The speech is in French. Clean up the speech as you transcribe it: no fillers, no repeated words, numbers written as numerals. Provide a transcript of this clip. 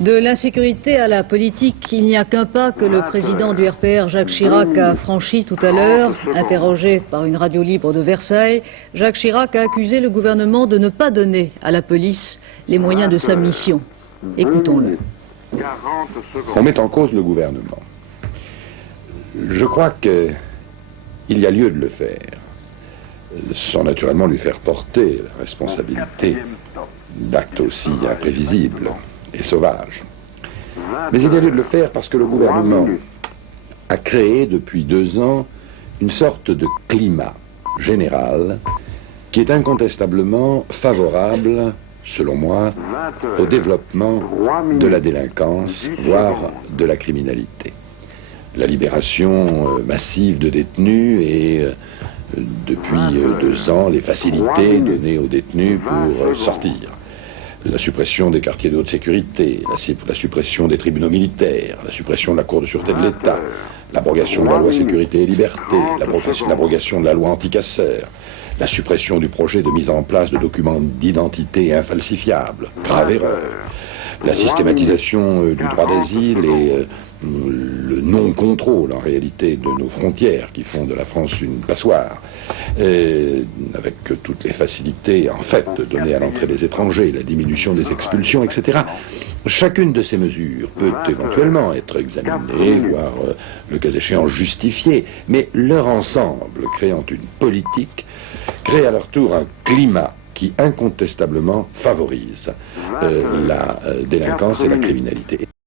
De l'insécurité à la politique, il n'y a qu'un pas que le président du RPR, Jacques Chirac, a franchi tout à l'heure. Interrogé par une radio libre de Versailles, Jacques Chirac a accusé le gouvernement de ne pas donner à la police les moyens de sa mission. Écoutons-le. On met en cause le gouvernement. Je crois qu'il y a lieu de le faire, sans naturellement lui faire porter la responsabilité d'actes aussi imprévisibles et sauvages. Mais il y a lieu de le faire parce que le gouvernement a créé depuis 2 ans une sorte de climat général qui est incontestablement favorable, selon moi, au développement de la délinquance, voire de la criminalité. La libération massive de détenus et depuis 2 ans les facilités données aux détenus pour sortir. La suppression des quartiers de haute sécurité, la suppression des tribunaux militaires, la suppression de la Cour de sûreté de l'État, l'abrogation de la loi sécurité et liberté, l'abrogation de la loi anticasseurs, la suppression du projet de mise en place de documents d'identité infalsifiables, grave erreur, la systématisation du droit d'asile et le non-contrôle en réalité de nos frontières qui font de la France une passoire, avec toutes les facilités en fait données à l'entrée des étrangers, la diminution des expulsions, etc. Chacune de ces mesures peut éventuellement être examinée, voire le cas échéant justifiée, mais leur ensemble, créant une politique, crée à leur tour un climat qui incontestablement favorise la délinquance et la criminalité.